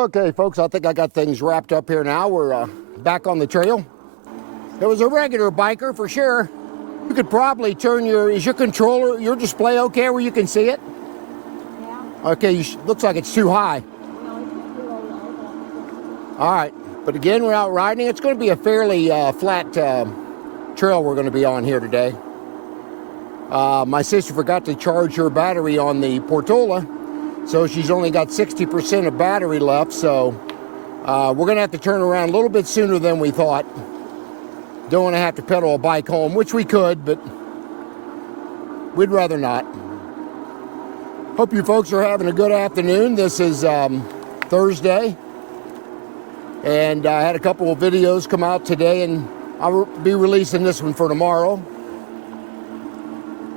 Okay, folks, I think I got things wrapped up here now. We're back on the trail. It was a regular biker for sure. You could probably turn is your controller, your display okay where you can see it? Yeah. Okay, looks like it's too high. All right, but again, we're out riding. It's going to be a fairly flat trail we're going to be on here today. My sister forgot to charge her battery on the Portola, so she's only got 60% of battery left, so we're going to have to turn around a little bit sooner than we thought. Don't want to have to pedal a bike home, which we could, but we'd rather not. Hope you folks are having a good afternoon. This is Thursday, and I had a couple of videos come out today, and I'll be releasing this one for tomorrow.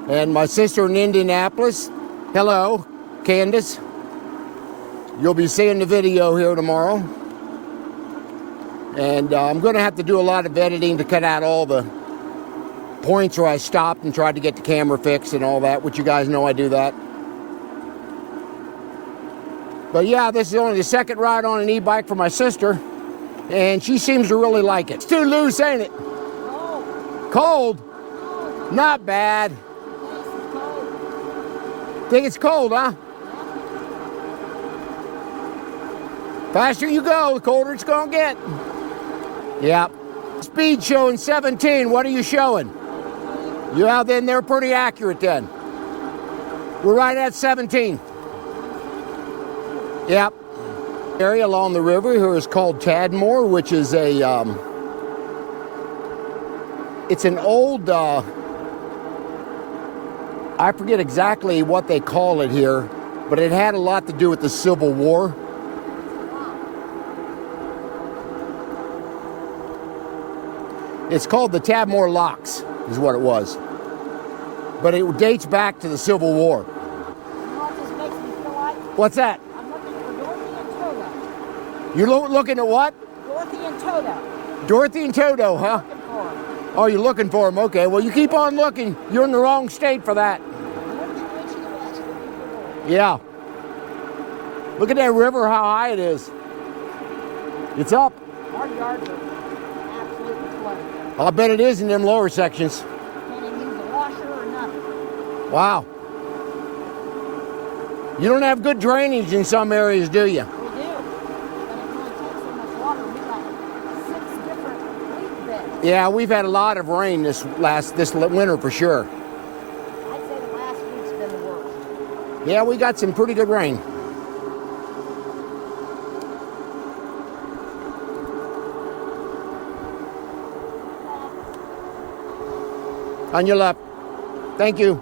And my sister in Indianapolis, hello, Candace. You'll be seeing the video here tomorrow. And I'm going to have to do a lot of editing to cut out all the points where I stopped and tried to get the camera fixed and all that, which you guys know I do that. But yeah, this is only the second ride on an e-bike for my sister, and she seems to really like it. It's too loose, ain't it? Cold? Not bad. Think it's cold, huh? Faster you go, the colder it's gonna get. Yep. Speed showing 17. What are you showing? Yeah, then they're pretty accurate then. We're right at 17. Yep. Area along the river here is called Tadmor, which is it's an old, I forget exactly what they call it here, but it had a lot to do with the Civil War. It's called the Tadmor Locks, is what it was. But it dates back to the Civil War. You know what this makes me feel like? What's that? I'm looking for Dorothy and Toto. You're looking at what? Dorothy and Toto. Dorothy and Toto, huh? Looking for 'em. Oh, you're looking for them. Okay, well, you keep on looking. You're in the wrong state for that. Yeah. Look at that river, how high it is. It's up. Our yards are absolutely flooded. I bet it is in them lower sections. Can't even use a washer or nothing. Wow. You don't have good drainage in some areas, do you? We do. But it only takes so much water. We got 6 different leaf beds. Yeah, we've had a lot of rain this winter for sure. I'd say the last week's been the worst. Yeah, we got some pretty good rain. On your left. Thank you.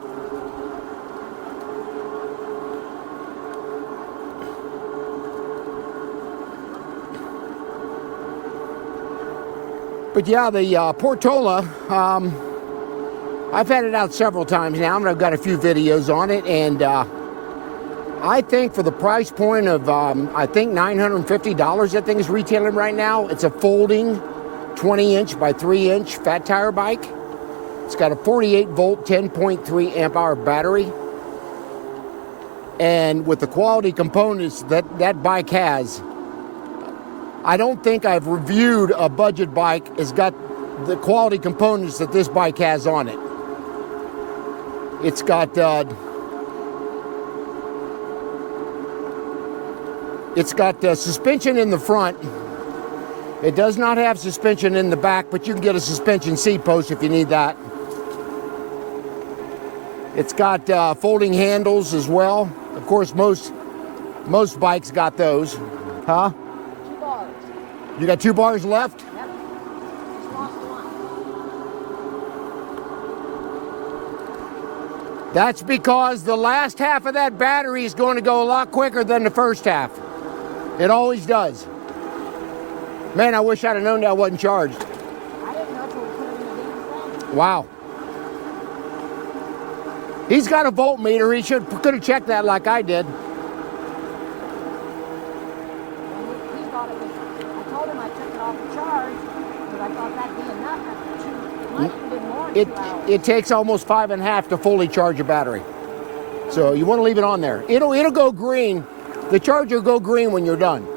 But yeah, the Portola, I've had it out several times now, and I've got a few videos on it, and I think for the price point of, I think $950, that thing is retailing right now. It's a folding 20-inch by 3-inch fat tire bike. It's got a 48-volt, 10.3 amp hour battery. And with the quality components that bike has, I don't think I've reviewed a budget bike that's got the quality components that this bike has on it. It's got suspension in the front. It does not have suspension in the back, but you can get a suspension seat post if you need that. It's got folding handles as well. Of course, most bikes got those. Huh? 2 bars. You got 2 bars left? Yep. Just lost one. That's because the last half of that battery is going to go a lot quicker than the first half. It always does. Man, I wish I'd have known that wasn't charged. I didn't know until we put it in the damn thing. Wow. He's got a voltmeter. He could have checked that like I did. And he thought it was, I told him I took it off the charge, because I thought that'd be enough after 2, might even been more than 2 hours. It takes almost 5.5 to fully charge a battery. So you want to leave it on there. It'll go green. The charger will go green when you're done.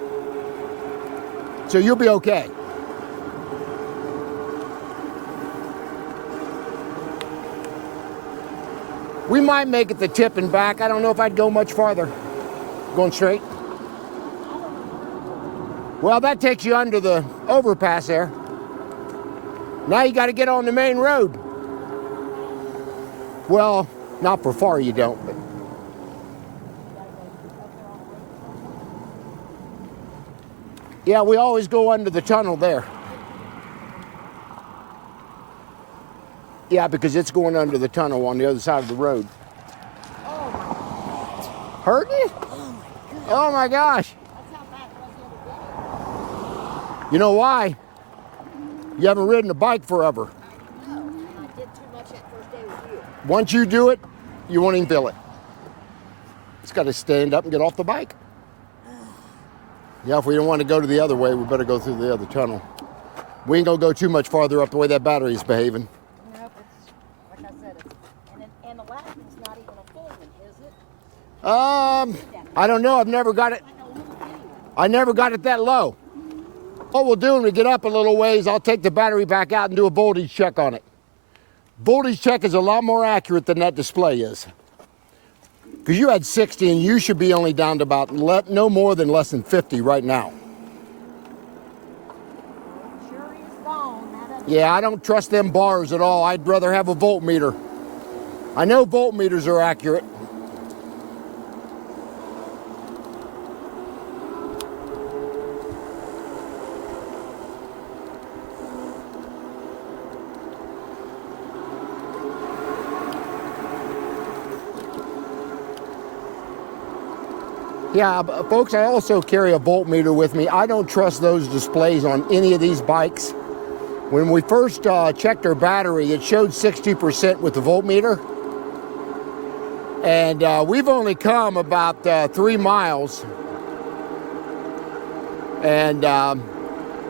So you'll be okay. We might make it the tip and back. I don't know if I'd go much farther. Going straight? Well, that takes you under the overpass there. Now you got to get on the main road. Well, not for far you don't, but. Yeah, we always go under the tunnel there. Yeah, because it's going under the tunnel on the other side of the road. Hurt you? Oh my gosh. You know why? You haven't ridden a bike forever. No, and I did too much that first day with you. Once you do it, you won't even feel it. It's got to stand up and get off the bike. Yeah, if we don't want to go to the other way, we better go through the other tunnel. We ain't gonna go too much farther up the way that battery's behaving. Nope, it's, like I said, and the Aladdin's not even a full one, is it? I don't know. I've never got it. I never got it that low. What we'll do when we get up a little ways, I'll take the battery back out and do a voltage check on it. Voltage check is a lot more accurate than that display is. Because you had 60 and you should be only down to about no more than less than 50 right now. Sure is gone. Yeah, I don't trust them bars at all. I'd rather have a voltmeter. I know voltmeters are accurate. Yeah, folks, I also carry a voltmeter with me. I don't trust those displays on any of these bikes. When we first checked our battery, it showed 60% with the voltmeter. And we've only come about 3 miles. And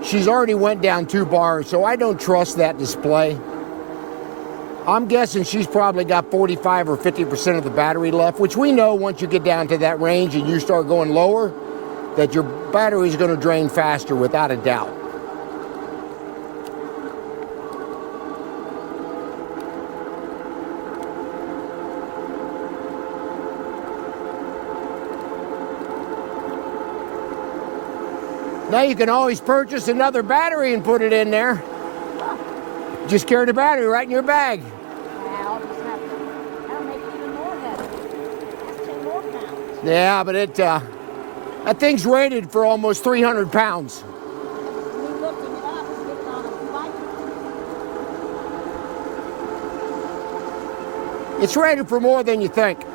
she's already went down 2 bars, so I don't trust that display. I'm guessing she's probably got 45 or 50% of the battery left, which we know once you get down to that range and you start going lower, that your battery is going to drain faster without a doubt. Now you can always purchase another battery and put it in there. Just carry the battery right in your bag. I'll just have to, that'll make it even more heavy. That's 10 more pounds. Yeah, but that thing's rated for almost 300 pounds. Me lifting it up is getting on a bike. It's rated for more than you think.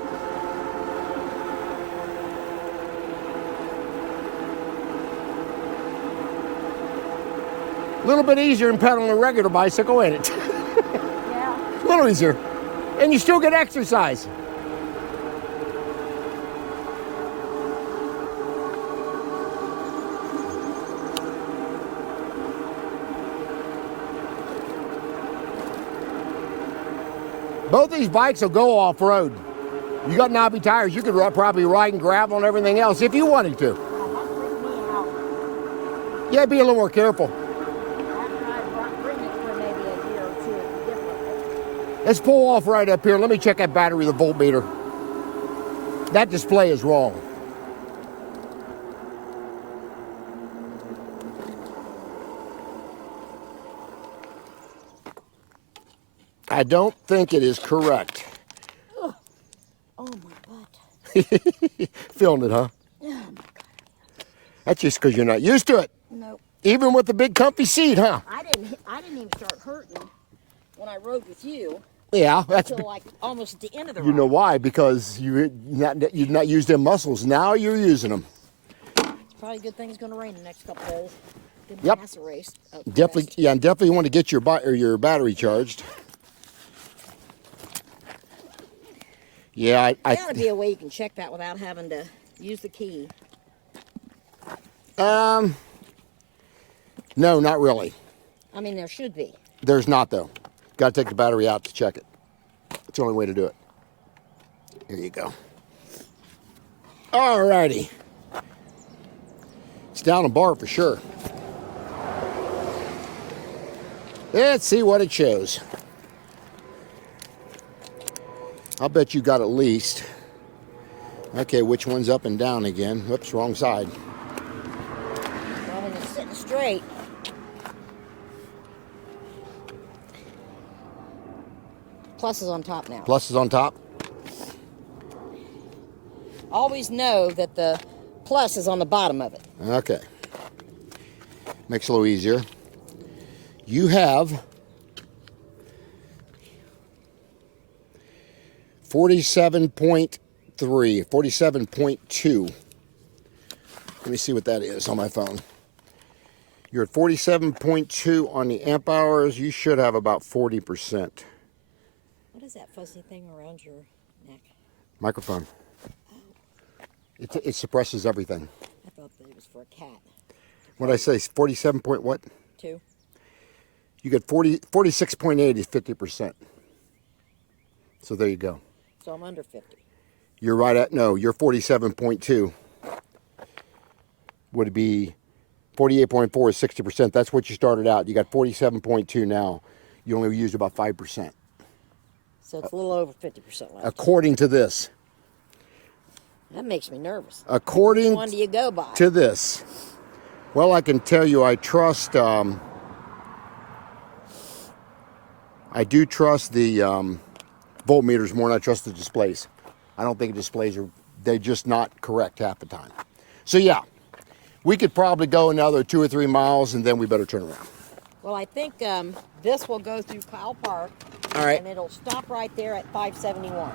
A little bit easier than pedaling a regular bicycle, ain't it? Yeah. A little easier. And you still get exercise. Both these bikes will go off-road. You got knobby tires, you could probably ride in gravel and everything else if you wanted to. That freaked me out. Yeah, be a little more careful. After I bring it for maybe a year or two, it'd be different. Let's pull off right up here. Let me check that battery, the voltmeter. That display is wrong. I don't think it is correct. Oh, my butt. Feeling it, huh? Oh, my God. That's just because you're not used to it. Nope. Even with the big comfy seat, huh? I didn't even start hurting when I rode with you Yeah, that's until like almost at the end of the you ride. know why? Because you've not used them muscles. Now you're using them. It's probably a good thing it's going to rain the next couple days. Good Yep. pass a race. Definitely, yeah, and definitely want to get your your battery charged. Yeah, There ought to be a way you can check that without having to use the key. no, not really. I mean, there should be. There's not though. Got to take the battery out to check it. It's the only way to do it. Here you go. Alrighty. It's down a bar for sure. Let's see what it shows. I'll bet you got at least. Okay, which one's up and down again? Whoops, wrong side. Well, when it's sitting straight. Plus is on top now. Plus is on top. Always know that the plus is on the bottom of it. Okay. Makes it a little easier. You have 47.3, 47.2. Let me see what that is on my phone. You're at 47.2 on the amp hours. You should have about 40%. What is that fuzzy thing around your neck? Microphone. It suppresses everything. I thought that it was for a cat. What I say, 47 point what? 2. You get 46.8 is 50%. So there you go. So I'm under 50. You're right at, no, you're 47.2. Would it be 48.4 is 60%. That's what you started out. You got 47.2 now. You only used about 5%. So it's a little over 50% left. According to this. That makes me nervous. According Which one do you go by? to this. Well, I can tell you I trust, I do trust the voltmeters more than I trust the displays. I don't think the displays they're just not correct half the time. So yeah, we could probably go another 2 or 3 miles and then we better turn around. Well, I think this will go through Kyle Park. All right. And it'll stop right there at 571.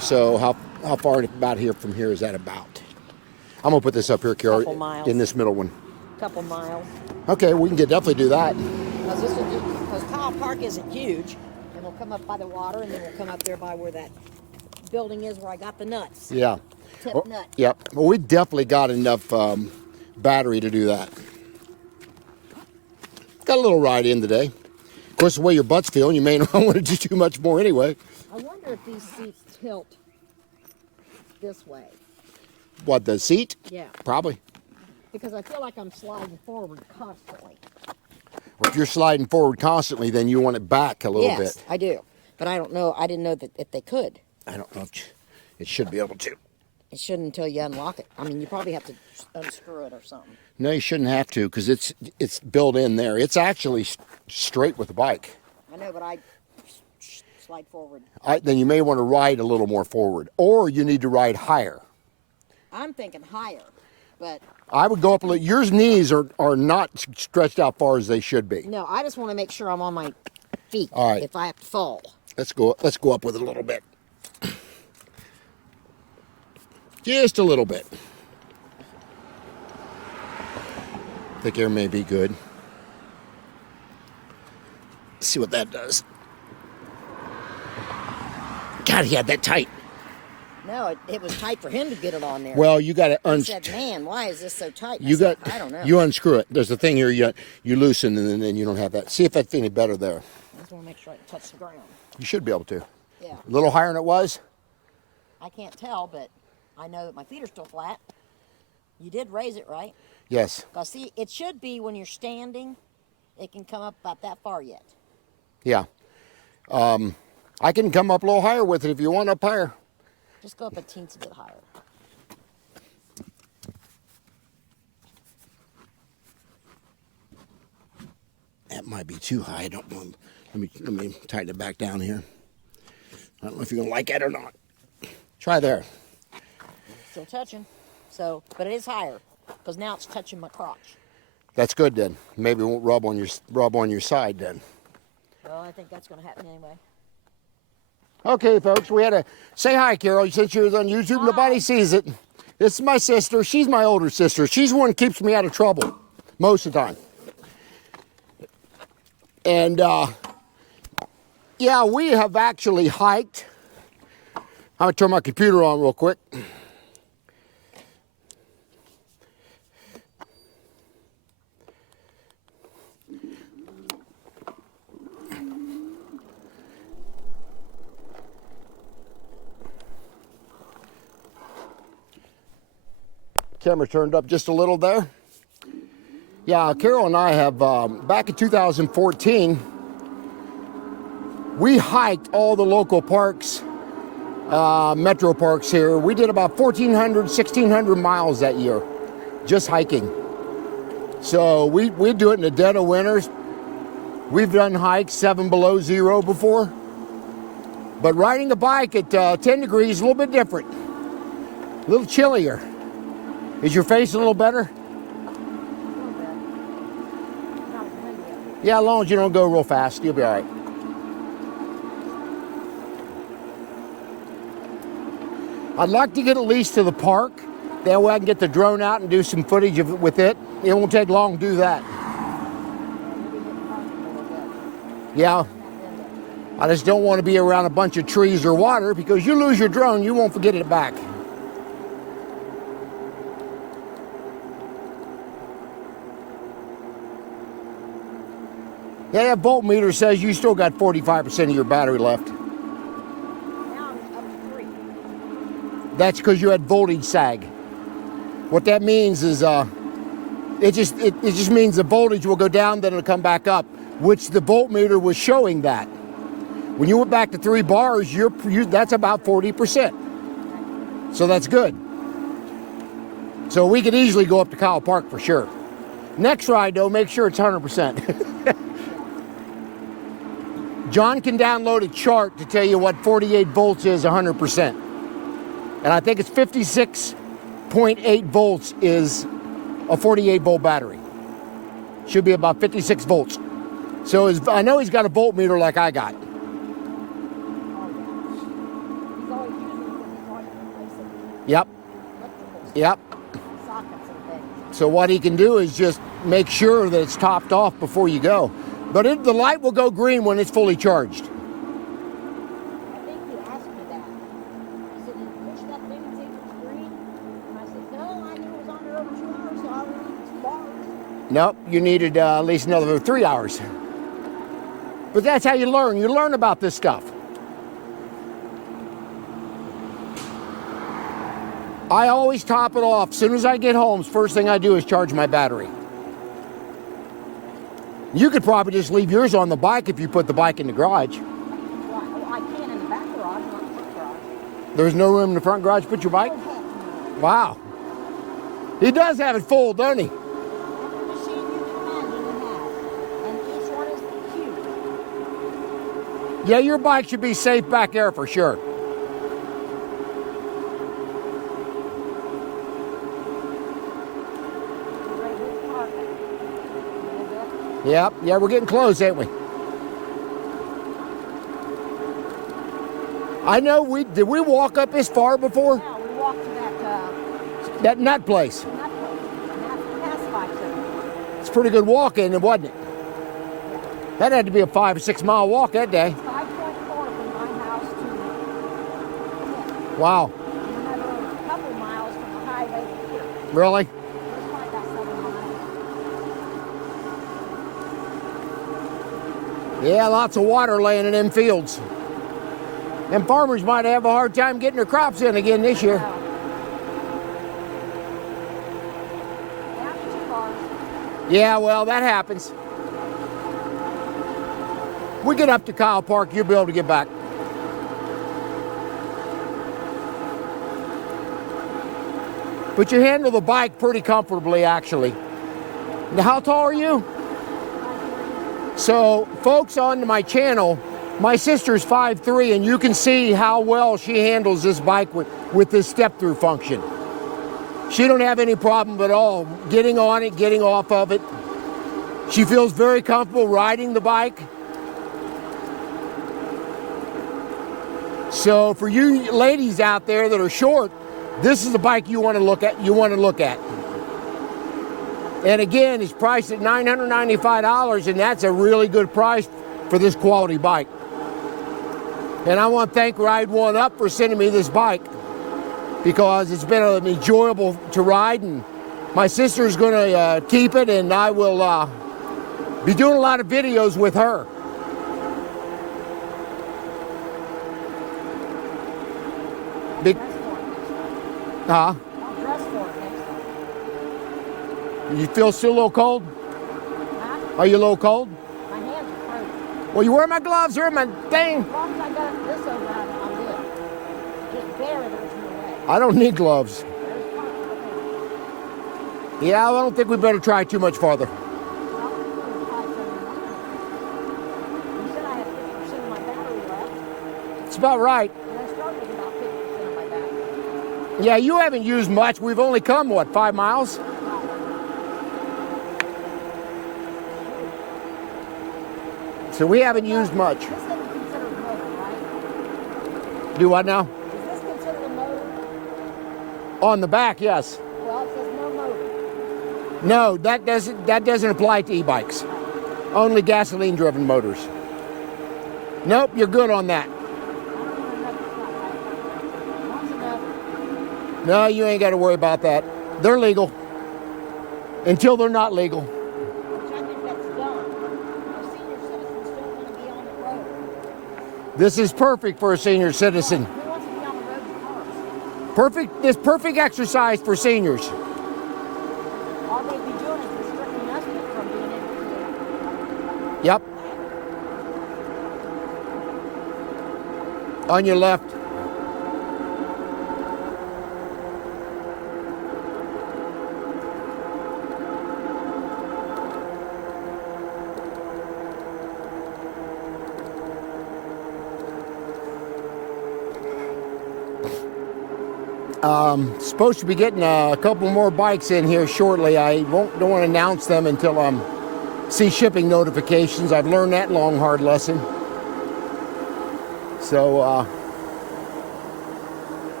So how far about here from here is that about? I'm gonna put this up here, Carol, Couple miles. in this middle one. Couple miles. Okay, we can definitely do that. Because Kyle Park isn't huge, and we'll come up by the water, and then we'll come up there by where that building is where I got the nuts. Yeah. Tip Well, nut. yep. Well, we definitely got enough battery to do that. Got a little ride in today. Of course, the way your butt's feeling, you may not want to do too much more anyway. I wonder if these seats tilt this way. What, the seat? Yeah. Probably. Because I feel like I'm sliding forward constantly. Well, if you're sliding forward constantly, then you want it back a little Yes, bit. I do. But I don't know. I didn't know that if they could. I don't know. It should be able to. It shouldn't until you unlock it. I mean, you probably have to unscrew it or something. No, you shouldn't have to because it's built in there. It's actually straight with the bike. I know, but I slide forward. Then you may want to ride a little more forward, or you need to ride higher. I'm thinking higher, but I would go up a little. Your knees are not stretched out far as they should be. no, I just want to make sure I'm on my feet All right. if I have to fall. Let's go up with it a little bit. Just a little bit. I think air may be good. Let's see what that does. God, he had that tight. No, it was tight for him to get it on there. Well, you got to he said, "Man, why is this so tight?" And you I said, got I don't know. you unscrew it. There's a thing here you loosen and then you don't have that. See if that's any better there. I just want to make sure I can touch the ground. You should be able to. Yeah, A little higher than it was. I can't tell, but I know that my feet are still flat. You did raise it, right? Yes. Because see, it should be when you're standing, it can come up about that far yet. Yeah. I can come up a little higher with it if you want up higher. Just go up a teensy bit higher. That might be too high. I don't know. Let me tighten it back down here. I don't know if you're gonna like that or not. Try there. Still touching. So, but it is higher because now it's touching my crotch. That's good then. Maybe it won't rub on your side then. Well, I think that's going to happen anyway. Okay, folks, we had to say hi, Carol. Since you're on YouTube, nobody sees it. This is my sister. She's my older sister. She's the one that keeps me out of trouble most of the time. And yeah, we have actually hiked. I'm gonna turn my computer on real quick. Camera turned up just a little there. Yeah, Carol and I have, back in 2014, we hiked all the local parks, metro parks here. We did about 1,400, 1,600 miles that year, just hiking. So we do it in the dead of winters. We've done hikes 7 below zero before. But riding a bike at 10 degrees is a little bit different, a little chillier. Is your face a little better? Yeah, as long as you don't go real fast, you'll be all right. I'd like to get at least to the park. That way I can get the drone out and do some footage of it with it. It won't take long to do that. Yeah. I just don't want to be around a bunch of trees or water, because you lose your drone, you won't forget it back. Yeah, that voltmeter says you still got 45% of your battery left. Now I'm up to 3. That's because you had voltage sag. What that means is it just means the voltage will go down, then it'll come back up, which the voltmeter was showing that. When you went back to 3 bars, that's about 40%. So that's good. So we could easily go up to Kyle Park for sure. Next ride though, make sure it's 100%. John can download a chart to tell you what 48 volts is 100%. And I think it's 56.8 volts is a 48 volt battery. Should be about 56 volts. So I know he's got a voltmeter like I got. Yep. Yep. So what he can do is just make sure that it's topped off before you go. But the light will go green when it's fully charged. I think he asked me that. He said, "Did you push that thing and see if it's green?" And I said, "No, I knew it was on there over 2 hours, so I only need 2 bars." Nope, you needed at least another 3 hours. But that's how you learn. You learn about this stuff. I always top it off. As soon as I get home, first thing I do is charge my battery. You could probably just leave yours on the bike if you put the bike in the garage. Well, I can in the back garage, not the front garage. There's no room in the front garage to put your bike? Oh, heck no. Wow. He does have it full, doesn't he? Every machine you can imagine he has. And each one is cute. Yeah, your bike should be safe back there for sure. You ready to hit the park? Yep, yeah, we're getting close, ain't we? I know did we walk up this far before? Yeah, we walked to That nut place. that place. Past 574. It's a pretty good walk in, wasn't it? That had to be a 5 or 6 mile walk that day. 5.4 from my house to here. Wow, And another couple miles from the highway to here. really? There's probably about 7 miles. Yeah, lots of water laying in them fields. Them farmers might have a hard time getting their crops in again this year. After 2 cars. Yeah, well, that happens. We get up to Kyle Park, you'll be able to get back. But you handle the bike pretty comfortably, actually. Now, how tall are you? So, folks on my channel, my sister's 5'3", and you can see how well she handles this bike with this step-through function. She don't have any problem at all getting on it, getting off of it. She feels very comfortable riding the bike. So for you ladies out there that are short, this is the bike you want to look at. And again, it's priced at $995, and that's a really good price for this quality bike. And I want to thank Ride One Up for sending me this bike, because it's been enjoyable to ride, and my sister's going to keep it, and I will be doing a lot of videos with her. Big, Dress for it next time. huh? I'll dress for it next time. You feel still a little cold? Huh? Are you a little cold? My hands are frozen. Well, you wear my gloves or my thing. As long as I got this over, I'm good. Just bare, there's no way. I don't need gloves. There's parts right there. Yeah, I don't think we better try too much farther. Well, there's probably some. You said I had 50% of my battery left, It's about right. and I started with about 50% of my battery. Yeah, you haven't used much. We've only come, what, 5 miles? So we haven't used much. This isn't considered a motor, right? Do what now? Is this considered a motor? On the back, yes. Well, it says no motor. No, that doesn't apply to e-bikes. Only gasoline-driven motors. Nope, you're good on that. I don't want another spot. Once enough. No, you ain't got to worry about that. They're legal. Until they're not legal. Which I think that's dumb. Our senior citizens don't want to be on the road. This is perfect for a senior citizen. Who wants to be on the road with cars? Perfect exercise for seniors. All they'd be doing is restricting us from being able to. Yep. On your left. Supposed to be getting a couple more bikes in here shortly. I don't want to announce them until I see shipping notifications. I've learned that long, hard lesson. So,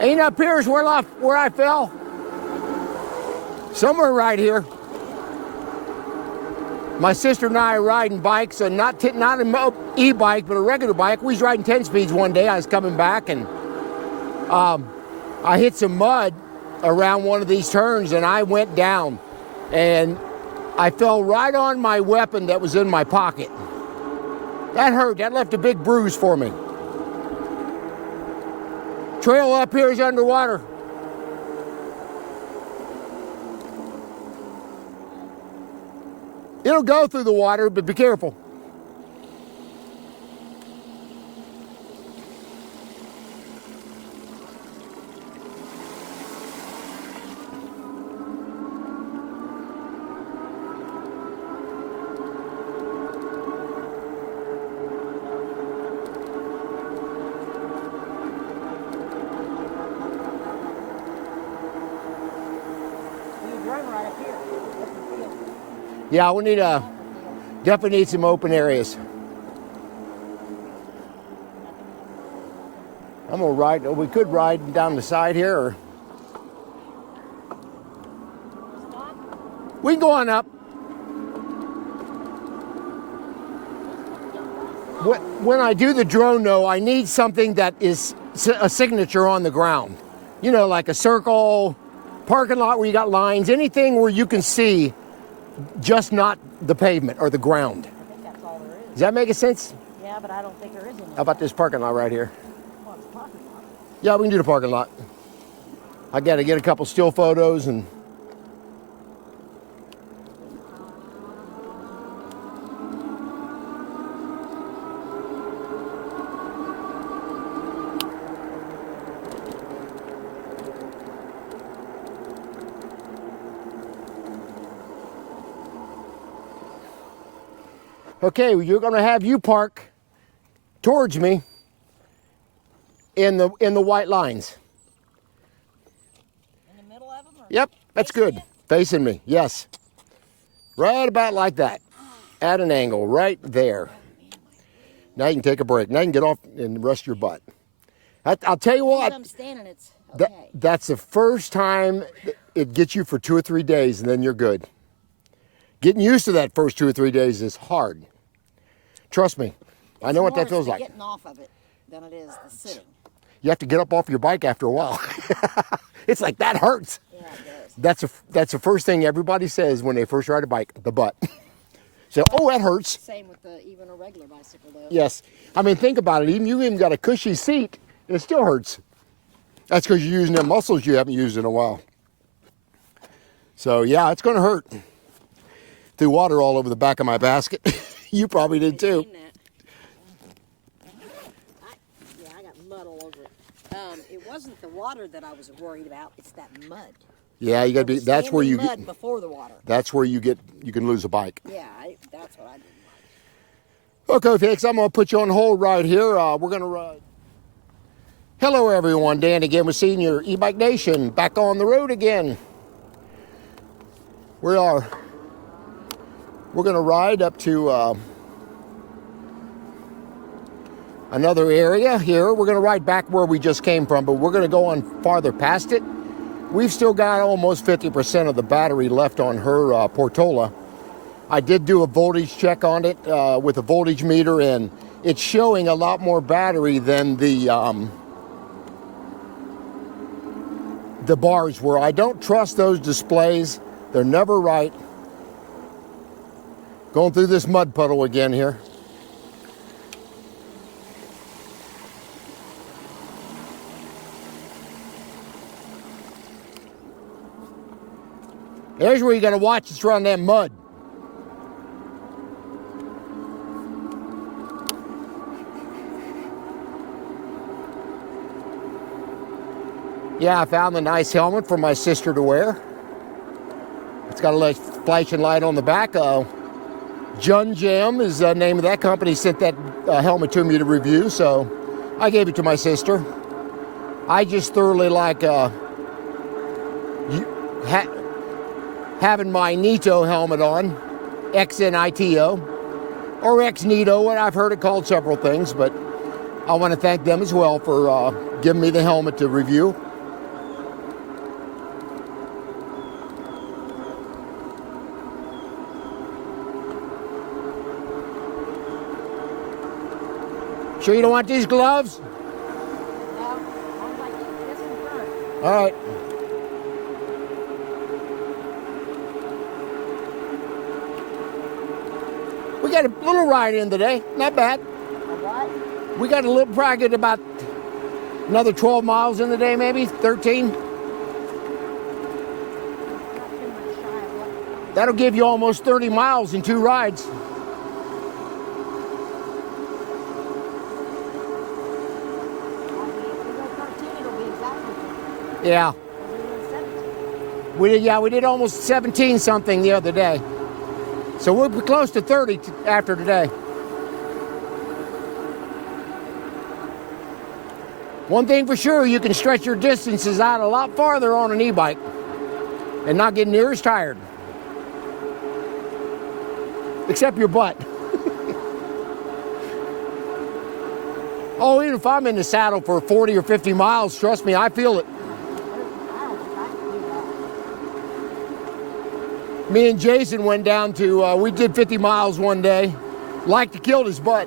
ain't up here is where I fell. Somewhere right here. My sister and I are riding bikes, and not an e-bike, but a regular bike. We was riding 10 speeds one day. I was coming back, and I hit some mud around one of these turns, and I went down, and I fell right on my weapon that was in my pocket. That hurt. That left a big bruise for me. Trail up here is underwater. It'll go through the water, but be careful. You run right up here. Open field. Yeah, we need Open field. definitely need some open areas. I'm gonna ride. We could ride down the side here, or Stop. we can go on up. When I do the drone, though, I need something that is a signature on the ground. You know, like a circle, parking lot where you got lines, anything where you can see, just not the pavement or the ground. I think that's all there is. Does that make sense? Yeah, but I don't think there is any. How about this parking lot right here? Well, it's a parking lot. Yeah, we can do the parking lot. I got to get a couple still photos and. Okay, well, you're going to have you park towards me in the white lines. In the middle of them? Or Yep, that's facing good. it? Facing me, yes. Right about like that. At an angle, right there. Now you can take a break. Now you can get off and rest your butt. I'll tell you When what, I'm standing, it's okay. that's the first time it gets you for 2 or 3 days, and then you're good. Getting used to that first 2 or 3 days is hard. Trust me, I know what that feels like. Getting off of it than it is the sitting. You have to get up off your bike after a while. It's like, that hurts. Yeah, it does. That's the first thing everybody says when they first ride a bike, the butt. So, oh, that hurts. Same with even a regular bicycle, though. Yes. I mean, think about it. You even got a cushy seat, and it still hurts. That's because you're using them muscles you haven't used in a while. So yeah, it's going to hurt. Threw water all over the back of my basket. You probably did too. I got mud all over it. It wasn't the water that I was worried about. It's that mud. Yeah, you got to be. That's where you mud get. Before the water. That's where you can lose a bike. Yeah, that's what I didn't like. Okay, folks, I'm going to put you on hold right here. We're going to ride. Hello, everyone. Dan again with Senior E-Bike Nation. Back on the road again. We're going to ride up to another area here. We're going to ride back where we just came from, but we're going to go on farther past it. We've still got almost 50% of the battery left on her Portola. I did do a voltage check on it with a voltage meter, and it's showing a lot more battery than the bars were. I don't trust those displays. They're never right. Going through this mud puddle again here. There's where you got to watch us run that mud. Yeah, I found the nice helmet for my sister to wear. It's got a flashing light on the back. Jun Jam is the name of that company. Sent that helmet to me to review, so I gave it to my sister. I just thoroughly like having my Nito helmet on, XNITO, or XNITO, what I've heard it called several things, but I want to thank them as well for giving me the helmet to review. Sure you don't want these gloves? No, I'm like this in front. All right. We got a little ride in today. Not bad. A what? We got a little, probably get about another 12 miles in the day, maybe 13. Not too much shy of what. That'll give you almost 30 miles in 2 rides. Yeah. We did almost 17 something the other day. So we'll be close to 30 after today. One thing for sure, you can stretch your distances out a lot farther on an e-bike and not get near as tired. Except your butt. Oh, even if I'm in the saddle for 40 or 50 miles, trust me, I feel it. Me and Jason went down to, we did 50 miles one day. Like to kill his butt.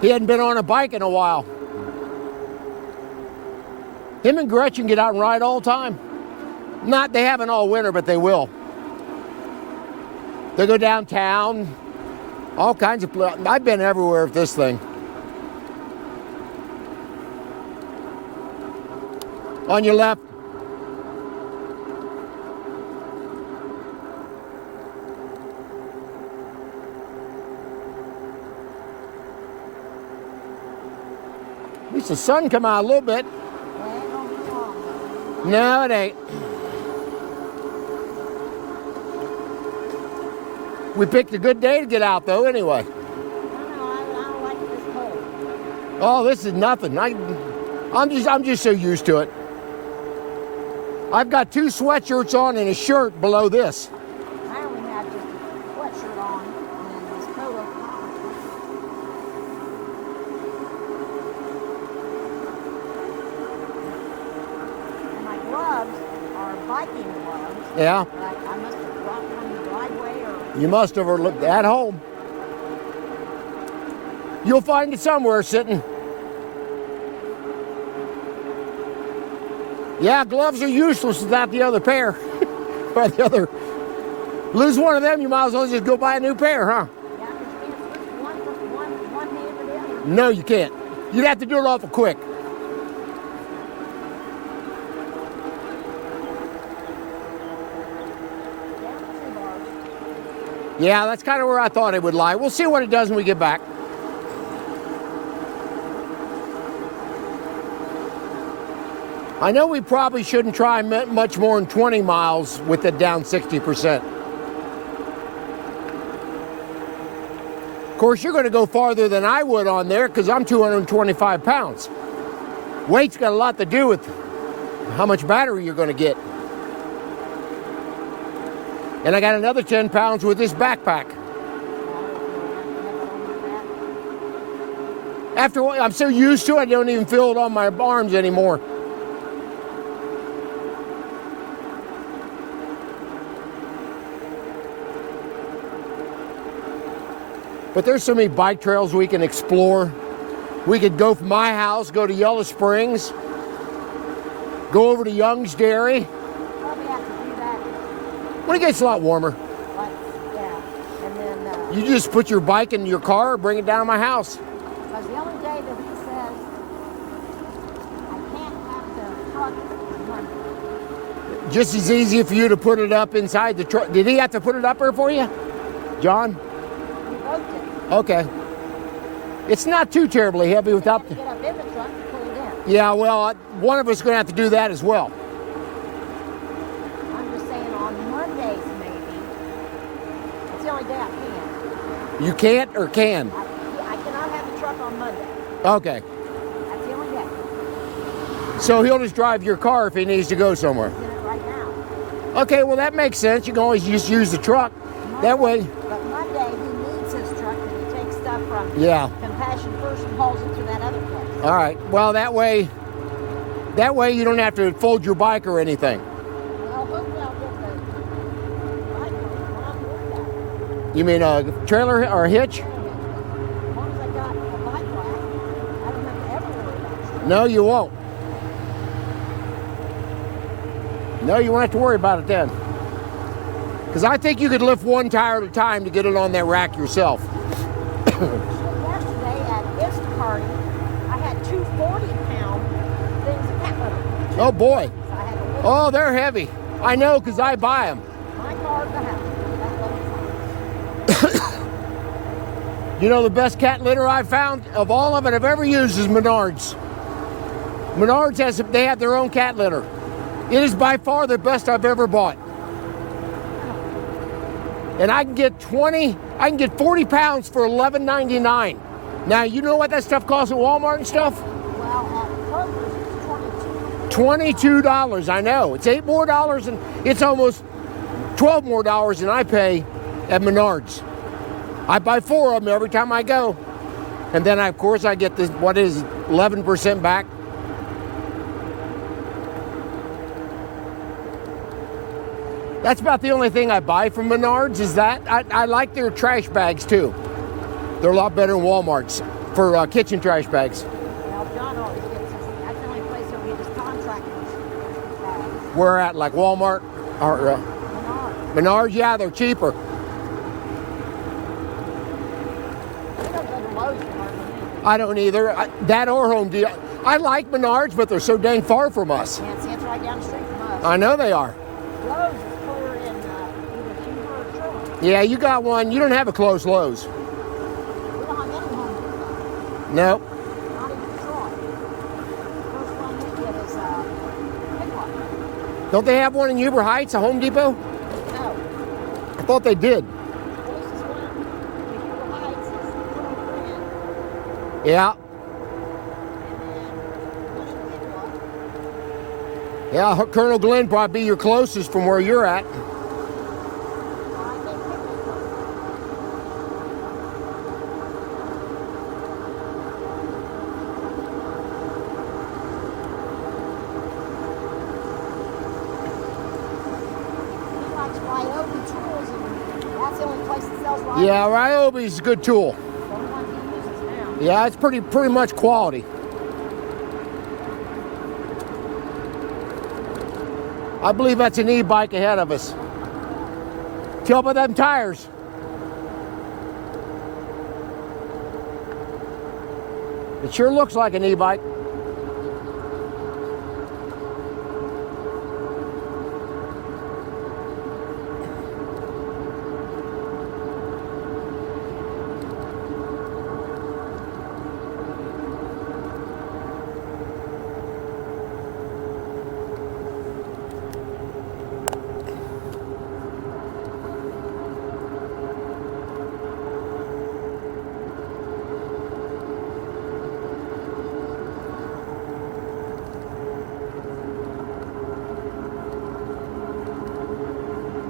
He hadn't been on a bike in a while. Him and Gretchen get out and ride all the time. They haven't all winter, but they will. They go downtown, all kinds of places. I've been everywhere with this thing. On your left. At least the sun come out a little bit. No, it ain't. We picked a good day to get out, though, anyway. I don't like this cold. Oh, this is nothing. I'm just so used to it. I've got 2 sweatshirts on and a shirt below this. I only have just a sweatshirt on and then this coat over top. And my gloves are biking gloves. Yeah. But I must have dropped them in the driveway or... You must have, or looked at home. You'll find it somewhere sitting. Yeah, gloves are useless without the other pair. Or the other. Lose one of them, you might as well just go buy a new pair, huh? Yeah, because you can't switch one-handed in. No, you can't. You'd have to do it awful quick. Yeah, that's kind of where I thought it would lie. We'll see what it does when we get back. I know we probably shouldn't try much more than 20 miles with it down 60%. Of course, you're going to go farther than I would on there because I'm 225 pounds. Weight's got a lot to do with how much battery you're going to get. And I got another 10 pounds with this backpack. After a while, I'm so used to it, I don't even feel it on my arms anymore. But there's so many bike trails we can explore. We could go from my house, go to Yellow Springs, go over to Young's Dairy. Probably have to do that. When it gets a lot warmer, But, yeah. And then, you just put your bike in your car, bring it down to my house. because the only day that he says I can't have the truck is Monday. Just as easy for you to put it up inside the truck. Did he have to put it up there for you, John? We both did. Okay. It's not too terribly heavy without To the... get up in the truck and pull it in. Yeah, well, one of us is going to have to do that as well. I'm just saying on Mondays maybe. It's the only day I can. You can't or can? I cannot have the truck on Monday. Okay. That's the only day. So he'll just drive your car if he needs to go somewhere. He's in it right now. Okay, well, that makes sense. You can always just use the truck. That way, But Monday he needs his truck because he takes stuff from yeah. Compassion First and hauls it to that other place. All right. Well, that way you don't have to fold your bike or anything. Well, hopefully I'll get the bike when I'm worried about it. You mean a trailer or a hitch? As long as I got a bike rack, I don't have to ever worry about it. No, you won't. No, you won't have to worry about it then. Because I think you could lift one tire at a time to get it on that rack yourself. Yesterday at Instacart, I had two 40-pound things of cat litter. Oh, boy. So I had to lift Oh, they're heavy. I know because I buy them. my car to the house. That was fine. You know the best cat litter I've found of all of it I've ever used is Menards. Menards they have their own cat litter. It is by far the best I've ever bought. And I can get 40 pounds for $11.99. Now, you know what that stuff costs at Walmart and stuff? Well, at Kroger's, it's $22. $22, I know. It's $8 more, and it's almost $12 more than I pay at Menards. I buy 4 of them every time I go. And then, of course, I get this, 11% back. That's about the only thing I buy from Menards is that. I like their trash bags, too. They're a lot better than Walmart's for kitchen trash bags. Well, John always gets his, that's the only place he'll get his contractors. Where at, like Walmart or Menards? Yeah, they're cheaper. We don't go to Lowe's hardly either. I don't either. That or Home Depot. I like Menards, but they're so dang far from us. Can't see it's right down the street from us. I know they are. Lowe's is clear in either Cuba or Trillium. Yeah, you got one. You don't have a close Lowe's. We don't have any Home Depot. No. Not even Detroit. First one we get is Big Don't they have one in Huber Heights, a Home Depot? No. I thought they did. Closest one to Huber Heights is Little Glen. Yeah. And then one in Big One. Yeah, Colonel Glenn probably be your closest from where you're at. I think Big He likes Ryobi tools, and that's the only place that sells Ryobi. Yeah, Ryobi's a good tool. The only one he uses now. Yeah, it's pretty much quality. I believe that's an e-bike ahead of us. Tell by them tires. It sure looks like an e-bike.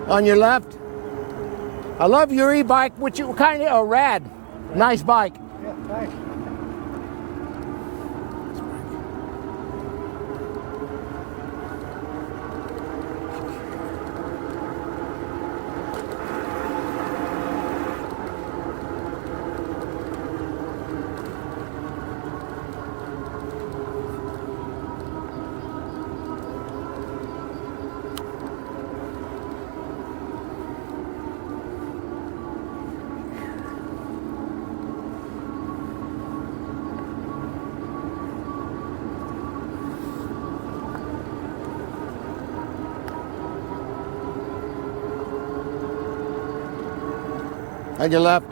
On your left. I love your e-bike, which you kind of rad. Nice bike. Yeah, thanks. On your left.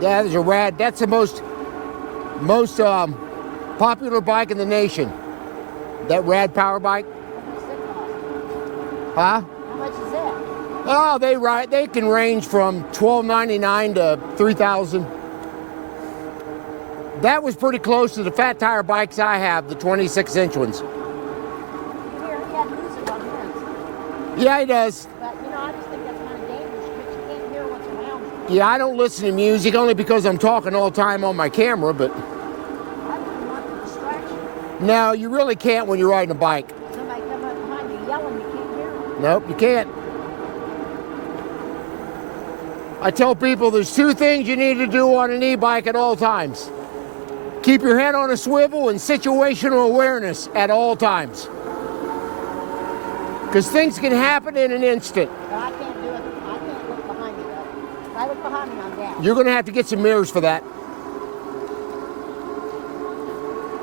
That is a rad. That's the most popular bike in the nation. That rad power bike. Huh? How much is that? Oh, they can range from $12.99 to $3,000. That was pretty close to the fat tire bikes I have, the 26-inch ones. Here, he had music on his. Yeah, he does. But, I just think that's kind of dangerous because you can't hear what's around you. Yeah, I don't listen to music only because I'm talking all the time on my camera, but I wouldn't want the distraction. no, you really can't when you're riding a bike. Somebody come up behind you yelling, you can't hear them. Nope, you can't. I tell people there's two things you need to do on an e-bike at all times. Keep your head on a swivel and situational awareness at all times. Because things can happen in an instant. But I can't do it. I can't look behind me, though. If I look behind me, I'm down. You're going to have to get some mirrors for that.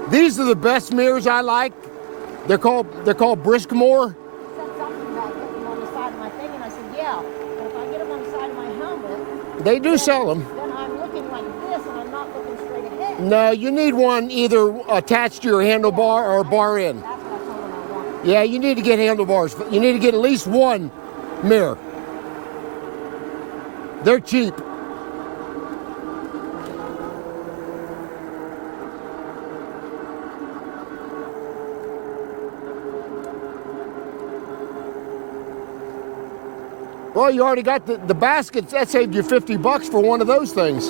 These are the best mirrors I like. They're called Briskmore. He said something about getting them on the side of my thing, and I said, yeah. But if I get them on the side of my helmet, They do sell them. then I'm looking like this, and I'm not looking straight ahead. No, you need one either attached to your handlebar or bar in. That's what I told him I wanted. Yeah, you need to get handlebars. You need to get at least one mirror. They're cheap. Well, you already got the baskets. That saved you $50 for one of those things.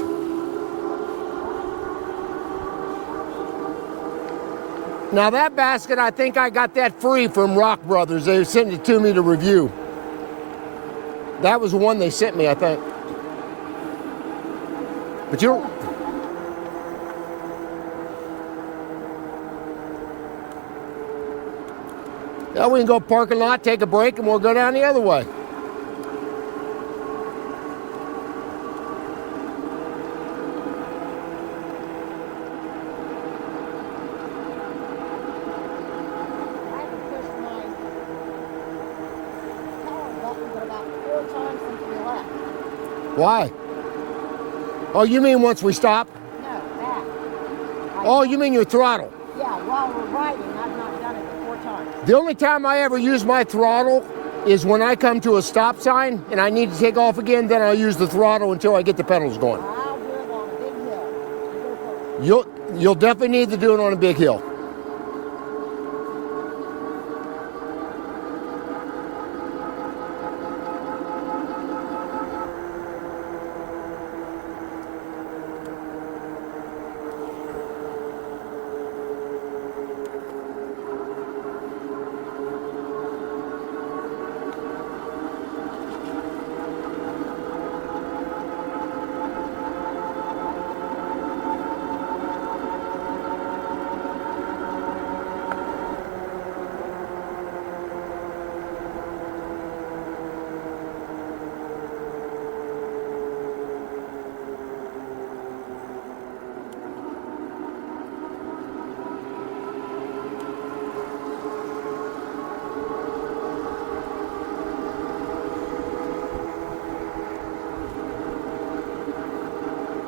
Now that basket, I think I got that free from Rock Brothers. They sent it to me to review. That was the one they sent me, I think. But you don't... Yeah, we can go parking lot, take a break, and we'll go down the other way. I haven't pushed my power button but about 4 times since we left. Why? Oh, you mean once we stop? No, back. Oh, you mean your throttle? Yeah, while we're riding, I've not done it but 4 times. The only time I ever use my throttle is when I come to a stop sign and I need to take off again, then I'll use the throttle until I get the pedals going. I'll do it on a big hill. I go for it. You'll definitely need to do it on a big hill.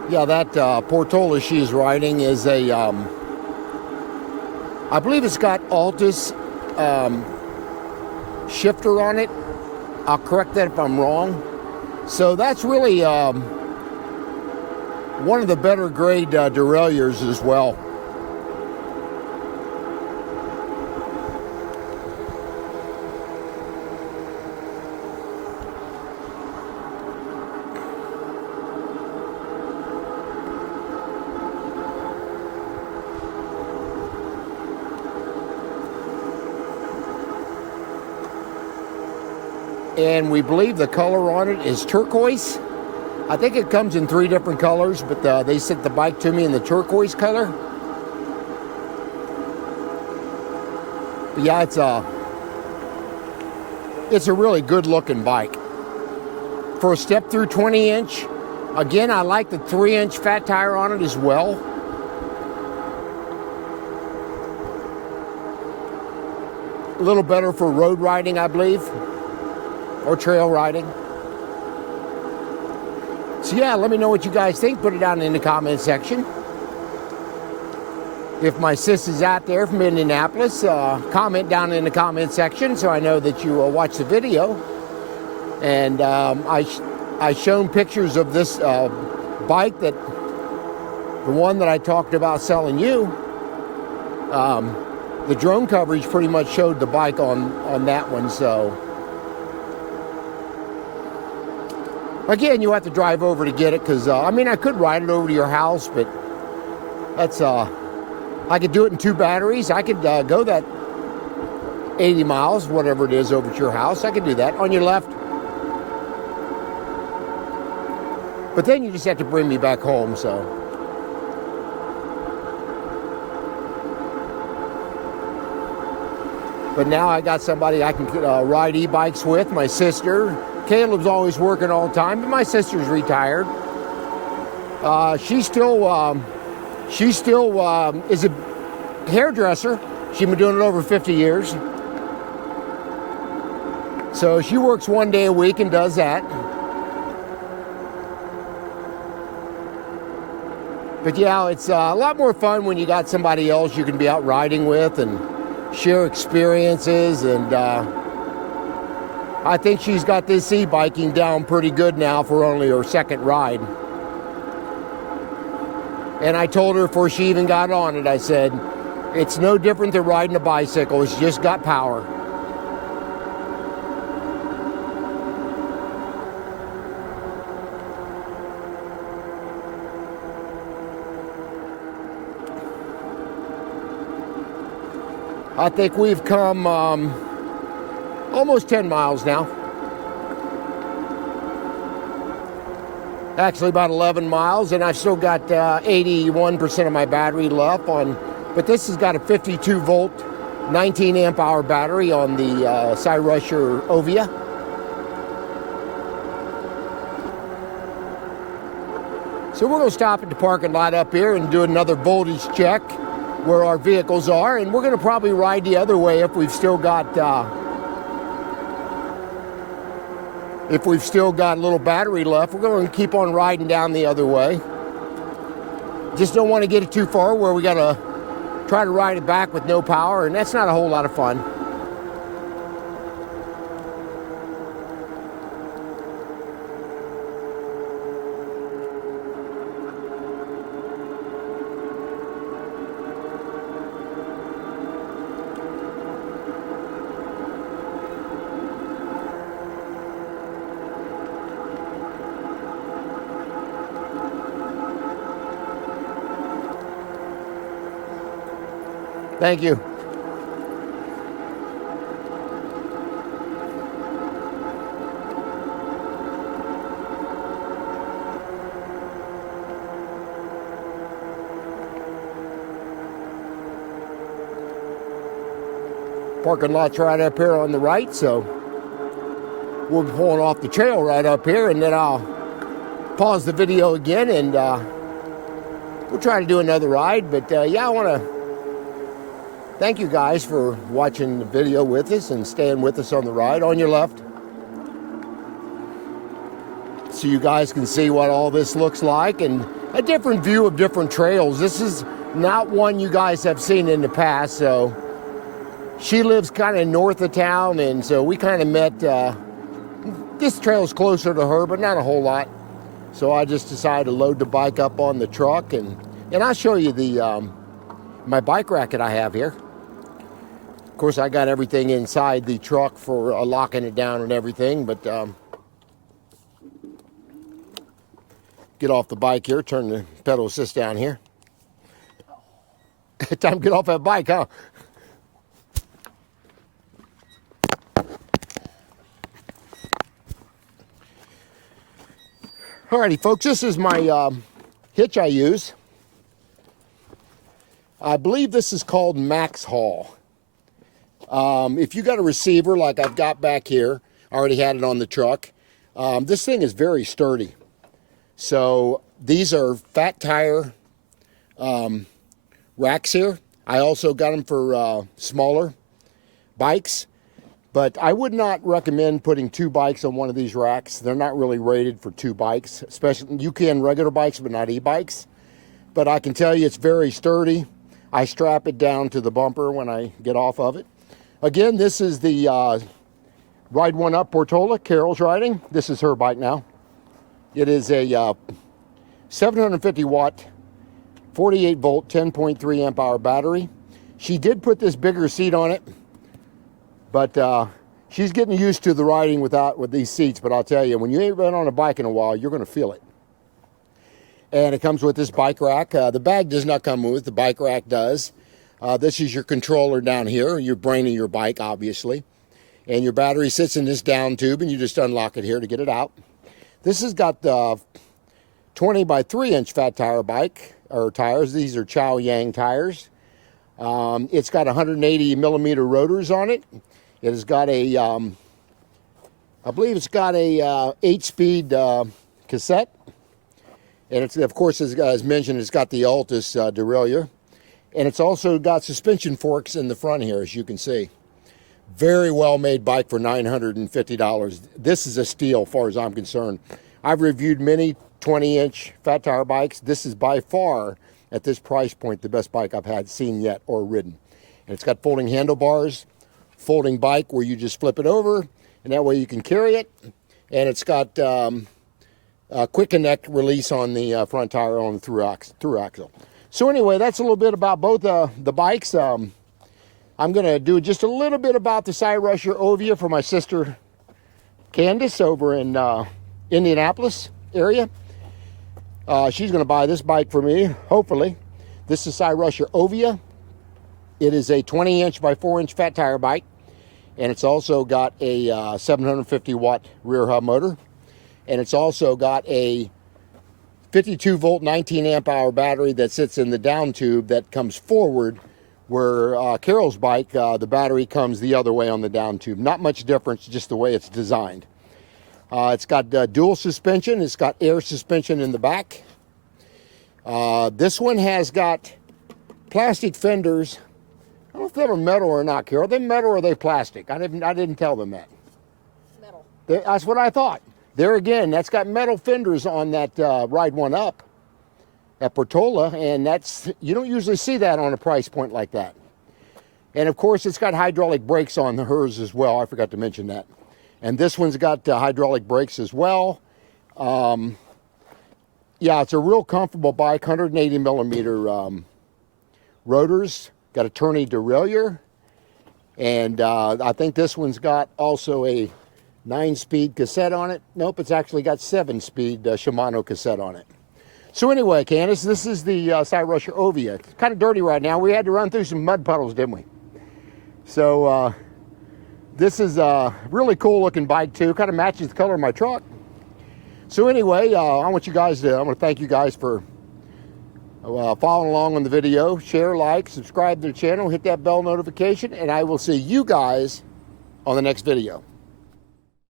Yeah, that Portola she's riding is a, I believe it's got Altus shifter on it. I'll correct that if I'm wrong. So that's really one of the better grade derailleurs as well. And we believe the color on it is turquoise. I think it comes in 3 different colors, but they sent the bike to me in the turquoise color. But yeah, it's a really good looking bike. For a step through 20-inch, again, I like the 3-inch fat tire on it as well. A little better for road riding, I believe, or trail riding. So yeah, let me know what you guys think. Put it down in the comment section. If my sis is out there from Indianapolis, comment down in the comment section so I know that you watch the video. And I shown pictures of this bike, the one that I talked about selling you. The drone coverage pretty much showed the bike on that one, so. Again, you have to drive over to get it because, I mean, I could ride it over to your house, but that's, I could do it in 2 batteries. I could go that 80 miles, whatever it is, over to your house. I could do that on your left. But then you just have to bring me back home, so. But now I got somebody I can ride e-bikes with, my sister. Caleb's always working all the time, but my sister's retired. She still is a hairdresser. She's been doing it over 50 years. So she works 1 day a week and does that. But yeah, it's a lot more fun when you got somebody else you can be out riding with and share experiences. And I think she's got this e-biking down pretty good now for only her 2nd ride. And I told her before she even got on it, I said, it's no different than riding a bicycle. It's just got power. I think we've come almost 10 miles now. Actually about 11 miles, and I've still got 81% of my battery left on, but this has got a 52 volt, 19 amp hour battery on the Cyrusher Ovia. So we're gonna stop at the parking lot up here and do another voltage check where our vehicles are, and we're gonna probably ride the other way if we've still got a little battery left. We're going to keep on riding down the other way. Just don't want to get it too far where we got to try to ride it back with no power, and that's not a whole lot of fun. Thank you. Parking lot's right up here on the right, so we'll be pulling off the trail right up here, and then I'll pause the video again, and we'll try to do another ride. But yeah, I want to thank you guys for watching the video with us and staying with us on the ride. On your left, so you guys can see what all this looks like and a different view of different trails. This is not one you guys have seen in the past, so she lives kind of north of town, and so we kind of met. This trail's closer to her, but not a whole lot. So I just decided to load the bike up on the truck, and I'll show you the my bike rack that I have here. Of course, I got everything inside the truck for locking it down and everything, but get off the bike here, turn the pedal assist down here. Time to get off that bike, huh? Alrighty, folks, this is my hitch I use. I believe this is called Max Haul. If you got a receiver like I've got back here, I already had it on the truck. This thing is very sturdy. So these are fat tire racks here. I also got them for smaller bikes, but I would not recommend putting 2 bikes on one of these racks. They're not really rated for 2 bikes, especially you can regular bikes, but not e-bikes. But I can tell you it's very sturdy. I strap it down to the bumper when I get off of it. Again, this is the Ride One Up Portola Carol's riding. This is her bike now. It is a 750 watt, 48 volt, 10.3 amp hour battery. She did put this bigger seat on it, but she's getting used to the riding with these seats. But I'll tell you, when you ain't been on a bike in a while, you're going to feel it. And it comes with this bike rack. The bag does not come with, the bike rack does. This is your controller down here, your brain of your bike, obviously. And your battery sits in this down tube, and you just unlock it here to get it out. This has got the 20 by 3 inch fat tire bike, or tires. These are Chow Yang tires. It's got 180 millimeter rotors on it. It has got a, I believe it's got a 8-speed cassette. And it's, of course, as mentioned, it's got the Altus derailleur. And it's also got suspension forks in the front here, as you can see. Very well made bike for $950. This is a steal, as far as I'm concerned. I've reviewed many 20-inch fat tire bikes. This is by far, at this price point, the best bike I've seen yet or ridden. And it's got folding handlebars, folding bike where you just flip it over, and that way you can carry it. And it's got a quick connect release on the front tire on the through axle. So anyway, that's a little bit about both the bikes. I'm going to do just a little bit about the Cyrusher Ovia for my sister Candace over in Indianapolis area. She's going to buy this bike for me, hopefully. This is Cyrusher Ovia. It is a 20-inch by 4-inch fat tire bike, and it's also got a 750 watt rear hub motor, and it's also got a 52 volt 19 amp hour battery that sits in the down tube that comes forward, where Carol's bike, the battery comes the other way on the down tube. Not much difference, just the way it's designed. It's got dual suspension. It's got air suspension in the back. This one has got plastic fenders. I don't know if they're metal or not, Carol. Are they metal or are they plastic? I didn't tell them that. Metal. That's what I thought. There again, that's got metal fenders on that Ride One Up at Portola, and you don't usually see that on a price point like that. And of course, it's got hydraulic brakes on hers as well. I forgot to mention that. And this one's got hydraulic brakes as well. Yeah, it's a real comfortable bike. 180 millimeter rotors. Got a tourney derailleur, and I think this one's got also a 9-speed cassette on it. Nope, it's actually got 7-speed Shimano cassette on it. So anyway, Candace, this is the Cyrusher Ovia. It's kind of dirty right now. We had to run through some mud puddles, didn't we? So this is a really cool looking bike too. Kind of matches the color of my truck. So anyway, I want to thank you guys for following along on the video. Share, like, subscribe to the channel, hit that bell notification, and I will see you guys on the next video.